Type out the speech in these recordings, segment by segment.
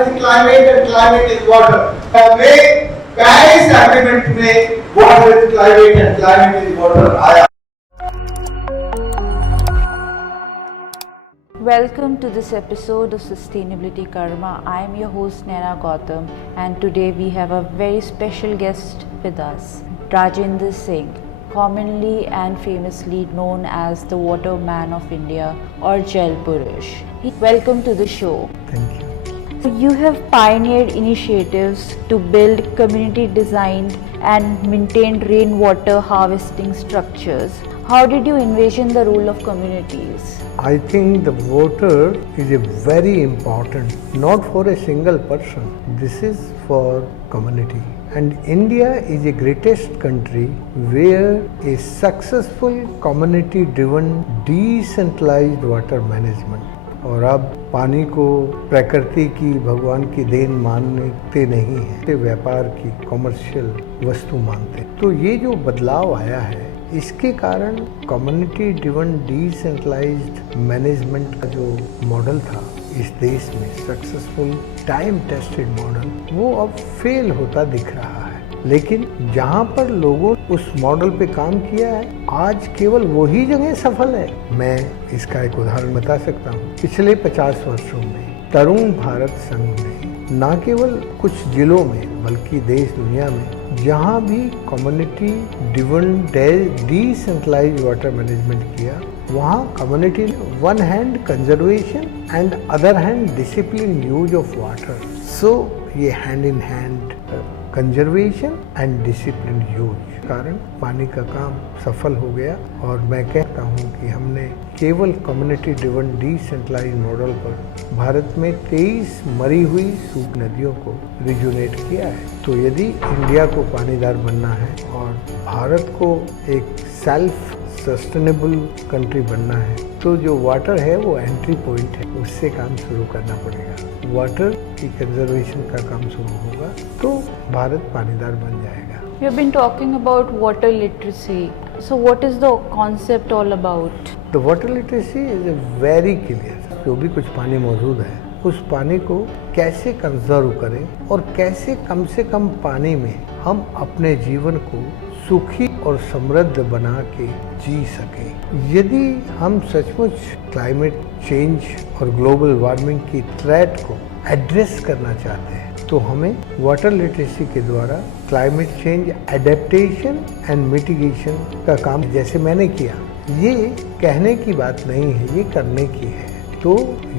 is climate and climate is water. मैं Paris Agreement में water is climate and climate is water आया. Welcome to this episode of Sustainability Karma. I am your host Naina Gautam, and today we have a very special guest with us, Rajendra Singh, commonly and famously known as the Water Man of India or Jal Purush. Welcome to the show. Thank you. You have pioneered initiatives to build community designed and maintained rainwater harvesting structures. How did you envision the role of communities? I think the water is a very important, not for a single person. This is for community. And India is the greatest country where a successful community-driven decentralized water management. और अब पानी को प्रकृति की, भगवान की then मानते नहीं है, व्यापार की कॉमर्शियल वस्तु मानते। तो ये जो बदलाव आया है, इसके कारण कम्युनिटी ड्रिवन डिसेंट्रलाइज्ड मैनेजमेंट का जो मॉडल था इस देश में, सक्सेसफुल टाइम टेस्टेड मॉडल, वो अब फेल होता दिख रहा है। लेकिन जहाँ पर लोगों उस मॉडल पे काम किया है, आज केवल वही जगह सफल है। मैं इसका एक उदाहरण बता सकता हूँ। पिछले 50 वर्षों में तरुण भारत संघ ने न केवल कुछ जिलों में बल्कि देश दुनिया में जहाँ भी community driven decentralised water management किया, वहाँ community one hand conservation and other hand discipline use of water. So ये hand in hand conservation and discipline use कारण पानी का काम सफल हो गया। और मैं कहता हूँ कि हमने केवल कम्युनिटी ड्रिवन डिसेंट्रलाइज्ड मॉडल पर भारत में 23 मरी हुई सूख नदियों को रिजुनेट किया है। तो यदि इंडिया को पानीदार बनना है और भारत को एक सेल्फ सस्टेनेबल कंट्री बनना है, तो जो वाटर है वो एंट्री पॉइंट है, उससे काम शुरू करना पड़ेगा। वाटर की कंजर्वेशन का काम शुरू होगा तो भारत पानीदार बन जाएगा। You have been talking about water literacy. So what is the concept all about? The water literacy is a very clear. जो भी कुछ पानी मौजूद है, उस पानी को कैसे कंजर्व करें और कैसे कम से कम पानी में हम अपने जीवन को सुखी और समृद्ध बना के जी सकें। यदि हम सचमुच क्लाइमेट चेंज और ग्लोबल वार्मिंग की थ्रेट को एड्रेस करना चाहते हैं, तो हमें वाटर लिटरेसी के द्वारा climate change adaptation and mitigation का काम जैसे मैंने किया, ये कहने की बात नहीं है, ये करने की है। तो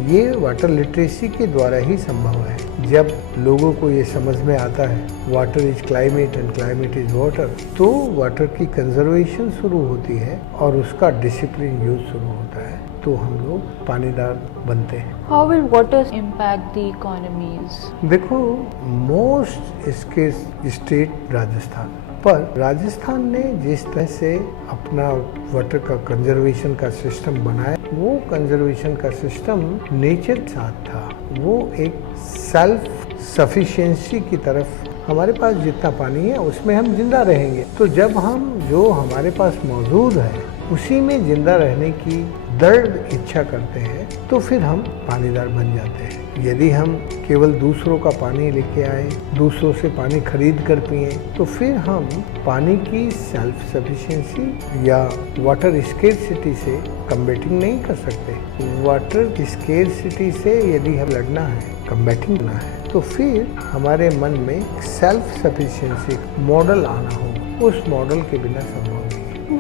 ये वाटर लिटरेसी के द्वारा ही संभव है। जब लोगों को ये समझ में आता है water is climate and climate is water, तो वाटर की कंजर्वेशन शुरू होती है और उसका डिसिप्लिन यूज शुरू होता है, तो हम लोग पानीदार बनते हैं। How will water impact the economies? देखो, मोस्ट इसके स्टेट राजस्थान, पर राजस्थान ने जिस तरह से अपना वाटर का कंजर्वेशन का सिस्टम बनाया, वो कंजर्वेशन का सिस्टम नेचर के साथ था। वो एक सेल्फ सफिशिएंसी की तरफ, हमारे पास जितना पानी है उसमें हम जिंदा रहेंगे। तो जब हम जो हमारे पास मौजूद है उसी में जिंदा रहने की दृढ़ इच्छा करते हैं, तो फिर हम पानीदार बन जाते हैं। यदि हम केवल दूसरों का पानी लेके आए, दूसरों से पानी खरीद कर पिए, तो फिर हम पानी की सेल्फ सफिशिएंसी या वाटर स्केर्सिटी से कम्बेटिंग नहीं कर सकते। वाटर स्केर्सिटी से यदि हम लड़ना है, कम्बेटिंग करना है, तो फिर हमारे मन में सेल्फ सफिशिएंसी मॉडल आना होगा। उस मॉडल के बिना संभव नहीं।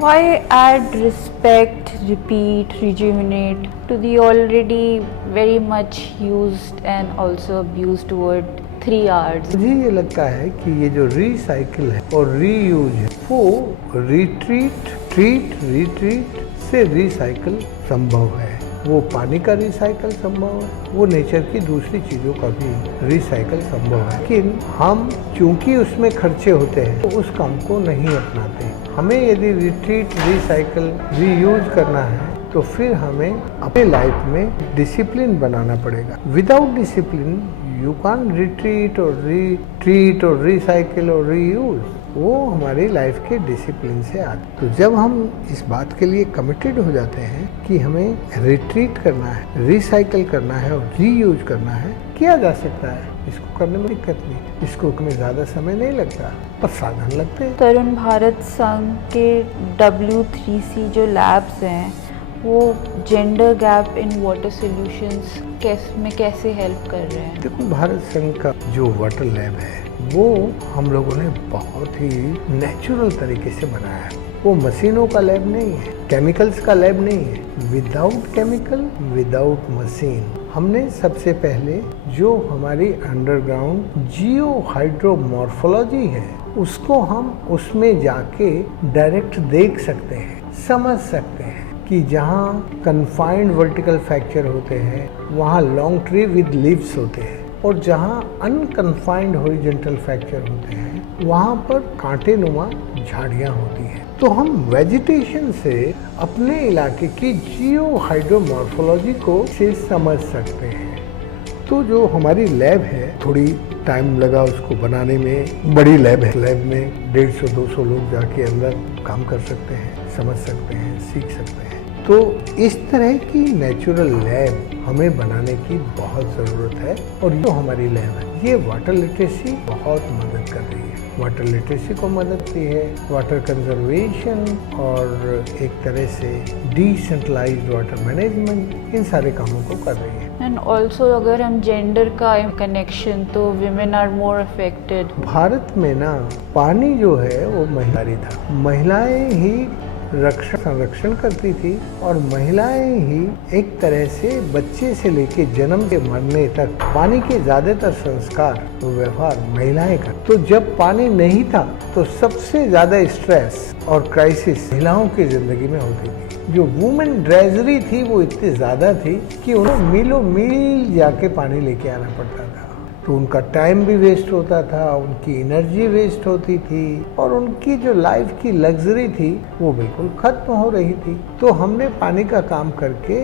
Why add respect, repeat, rejuvenate to the already very much used and also abused word 3 R's? मुझे ये लगता है कि ये जो रिसाइकिल है और रीयूज है, वो रिट्रीट, ट्रीट, रिट्रीट से रिसाइकिल संभव है। वो पानी का रिसाइकिल संभव है, वो नेचर की दूसरी चीज़ों का भी रिसाइकिल संभव है। लेकिन हम चूंकि उसमें खर्चे होते हैं, तो उस काम को नहीं अपनाते। हमें यदि रिट्रीट, रिसाइकिल, रीयूज करना है, तो फिर हमें अपने लाइफ में डिसिप्लिन बनाना पड़ेगा। Without discipline you can retreat और रीट्रीट और रिसाइकिल और रीयूज। वो हमारी लाइफ के डिसिप्लिन से आते। तो जब हम इस बात के लिए कमिटेड हो जाते हैं कि हमें रिट्रीट करना है, रिसाइकल करना है और रीयूज करना है, किया जा सकता है। इसको करने में दिक्कत नहीं, इसको हमें ज़्यादा समय नहीं लगता पर साधन लगते हैं। तरुण भारत संघ के W3C जो लैब्स हैं वो gender gap in water solutions कैसे हेल्प कर रहे हैं? देखो, भारत संघ का जो वाटर लैब है वो हम लोगों ने बहुत ही नेचुरल तरीके से बनाया है। वो मशीनों का लैब नहीं है, केमिकल्स का लैब नहीं है। विदाउट केमिकल, विदाउट मशीन, हमने सबसे पहले जो हमारी अंडरग्राउंड जियो हाइड्रोमॉर्फोलॉजी है उसको हम उसमें जाके डायरेक्ट देख सकते हैं, समझ सकते हैं कि जहाँ कन्फाइंड वर्टिकल फ्रैक्चर होते हैं वहाँ लॉन्ग ट्री विद लीव्स होते हैं, और जहाँ अनकन्फाइंड हॉरिजॉन्टल फ्रैक्चर होते हैं वहाँ पर कांटेनुमा झाड़ियाँ होती हैं। तो हम वेजिटेशन से अपने इलाके की जियो हाइड्रोमॉर्फोलॉजी को से समझ सकते हैं। तो जो हमारी लैब है, थोड़ी टाइम लगा उसको बनाने में, बड़ी लैब है। लैब में 150-200 लोग जाके अंदर काम कर सकते हैं, समझ सकते हैं, सीख सकते हैं। तो इस तरह की नेचुरल लैब हमें बनाने की बहुत ज़रूरत है, और जो हमारी लैब है ये वाटर लिटरेसी बहुत मदद कर रही है। वाटर लिटरेसी को मदद की है, वाटर कंजर्वेशन और एक तरह से डिसेंट्रलाइज्ड वाटर मैनेजमेंट, इन सारे कामों को कर रही है। एंड ऑल्सो अगर हम जेंडर का कनेक्शन, तो women are more affected. Bharat में ना पानी जो है वो महिलारी था, महिलाएं ही संरक्षण करती थी, और महिलाएं ही एक तरह से बच्चे से लेके जन्म के मरने तक पानी के ज्यादातर संस्कार तो व्यवहार महिलाएं कर। तो जब पानी नहीं था तो सबसे ज्यादा स्ट्रेस और क्राइसिस महिलाओं की जिंदगी में होती थी। जो वुमेन ड्रेजरी थी वो इतनी ज्यादा थी कि उन्हें मीलों मील जाके पानी लेके आना पड़ता था। तो उनका टाइम भी वेस्ट होता था, उनकी एनर्जी वेस्ट होती थी, और उनकी जो लाइफ की लग्जरी थी वो बिल्कुल खत्म हो रही थी। तो हमने पानी का काम करके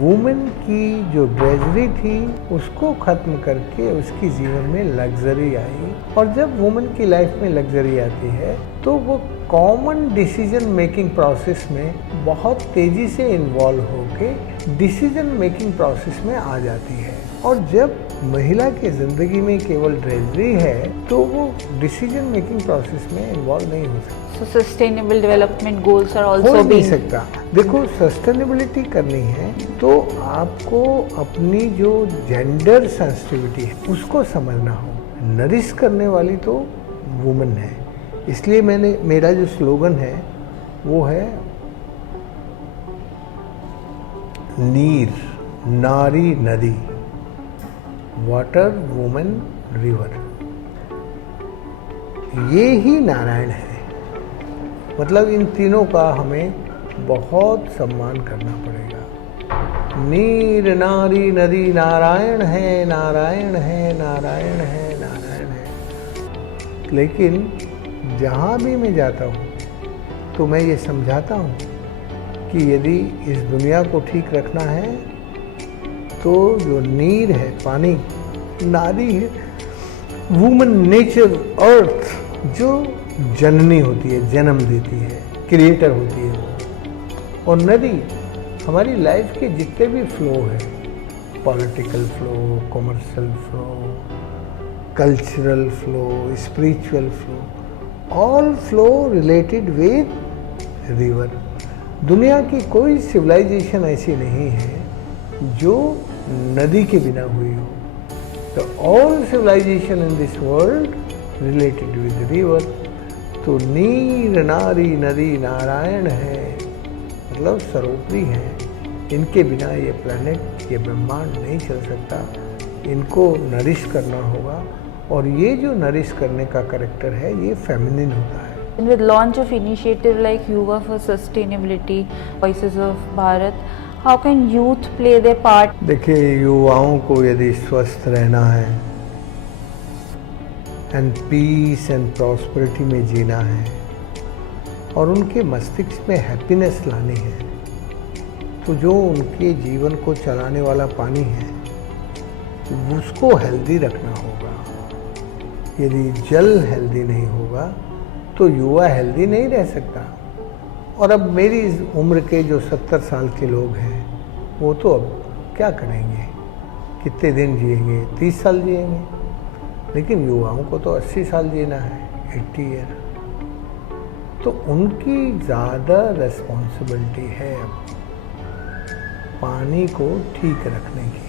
वुमेन की जो ड्रेजरी थी उसको खत्म करके उसकी जीवन में लग्जरी आई। और जब वुमेन की लाइफ में लग्जरी आती है तो वो कॉमन डिसीजन मेकिंग प्रोसेस में बहुत तेजी से इन्वॉल्व होके डिसीजन मेकिंग प्रोसेस में आ जाती है। और जब महिला की जिंदगी में केवल ड्रेजरी है तो वो डिसीजन मेकिंग प्रोसेस में इन्वॉल्व नहीं हो सकती। So sustainable development goals are also हो नहीं सकता। देखो, सस्टेनेबिलिटी करनी है तो आपको अपनी जो जेंडर सेंसिटिविटी है उसको समझना हो। नरिश करने वाली तो वुमेन है, इसलिए मेरा जो स्लोगन है वो है नीर नारी नदी, वाटर वुमेन रिवर। ये ही नारायण है। मतलब इन तीनों का हमें बहुत सम्मान करना पड़ेगा। नीर नारी नदी नारायण है, नारायण है, नारायण है, नारायण है। लेकिन जहाँ भी मैं जाता हूँ तो मैं ये समझाता हूँ कि यदि इस दुनिया को ठीक रखना है तो जो नीर है, पानी, नारी है, वुमन, नेचर, अर्थ, जो जननी होती है, जन्म देती है, क्रिएटर होती है वो। और नदी हमारी लाइफ के जितने भी फ्लो है, political flow, commercial flow, cultural flow, spiritual flow, all flow related with river. दुनिया की कोई सिविलाइजेशन ऐसी नहीं है जो नदी के बिना हुई हो। तो all civilization in this world related with river. तो नीर नारी नदी नारायण है, मतलब सर्वोपरि है। इनके बिना ये प्लैनेट, ये ब्रह्मांड नहीं चल सकता। इनको नरिश करना होगा, और ये जो नरिश करने का कैरेक्टर है ये फेमिनिन होता है। With launch of initiative like Yuva for Sustainability, Voices of Bharat, how can youth play their part? देखिए, युवाओं को यदि स्वस्थ रहना है एंड पीस एंड प्रॉस्पेरिटी में जीना है और उनके मस्तिष्क में हैप्पीनेस लानी है, तो जो उनके जीवन को चलाने वाला पानी है उसको हेल्दी रखना होगा। यदि जल हेल्दी नहीं होगा तो युवा हेल्दी नहीं रह सकता। और अब मेरी इस उम्र के जो 70 साल के लोग हैं वो तो अब क्या करेंगे, कितने दिन जिएंगे, 30 साल जिएंगे, लेकिन युवाओं को तो 80 साल जीना है, 80 ईयर। तो उनकी ज़्यादा रिस्पॉन्सिबिलिटी है अब पानी को ठीक रखने की।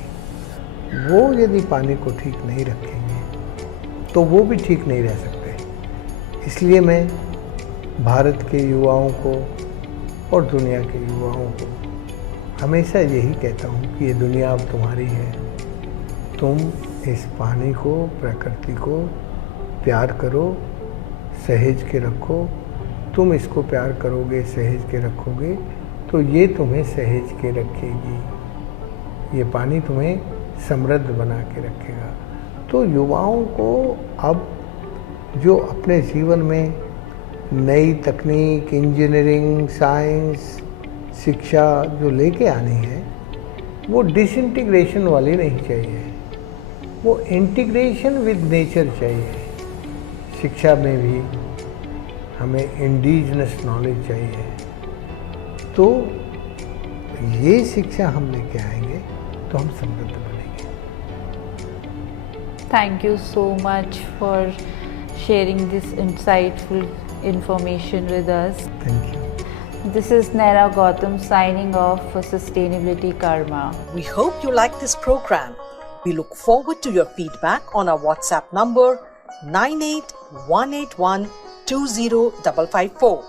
वो यदि पानी को ठीक नहीं रखेंगे तो वो भी ठीक नहीं रह सकते। इसलिए मैं भारत के युवाओं को और दुनिया के युवाओं को हमेशा यही कहता हूँ कि ये दुनिया अब तुम्हारी है। तुम इस पानी को, प्रकृति को प्यार करो, सहेज के रखो। तुम इसको प्यार करोगे, सहेज के रखोगे तो ये तुम्हें सहेज के रखेगी। ये पानी तुम्हें समृद्ध बना के रखेगा। तो युवाओं को अब जो अपने जीवन में नई तकनीक, इंजीनियरिंग, साइंस, शिक्षा जो लेके आनी है वो डिसइंटीग्रेशन वाली नहीं चाहिए, वो इंटीग्रेशन विद नेचर चाहिए। शिक्षा में भी हमें इंडिजिनस नॉलेज चाहिए। तो ये शिक्षा हम लेके आएंगे तो हम समृद्ध बनेंगे। Thank you so much for sharing this insightful information with us. Thank you. This is Naira Gautam signing off for Sustainability Karma. We hope you like this program. We look forward to your feedback on our WhatsApp number 9818120554.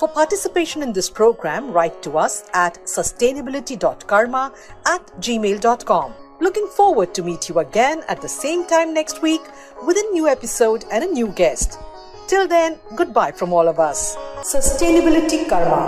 For participation in this program, write to us at sustainability.karma@gmail.com. Looking forward to meet you again at the same time next week with a new episode and a new guest. Till then, goodbye from all of us. Sustainability Karma.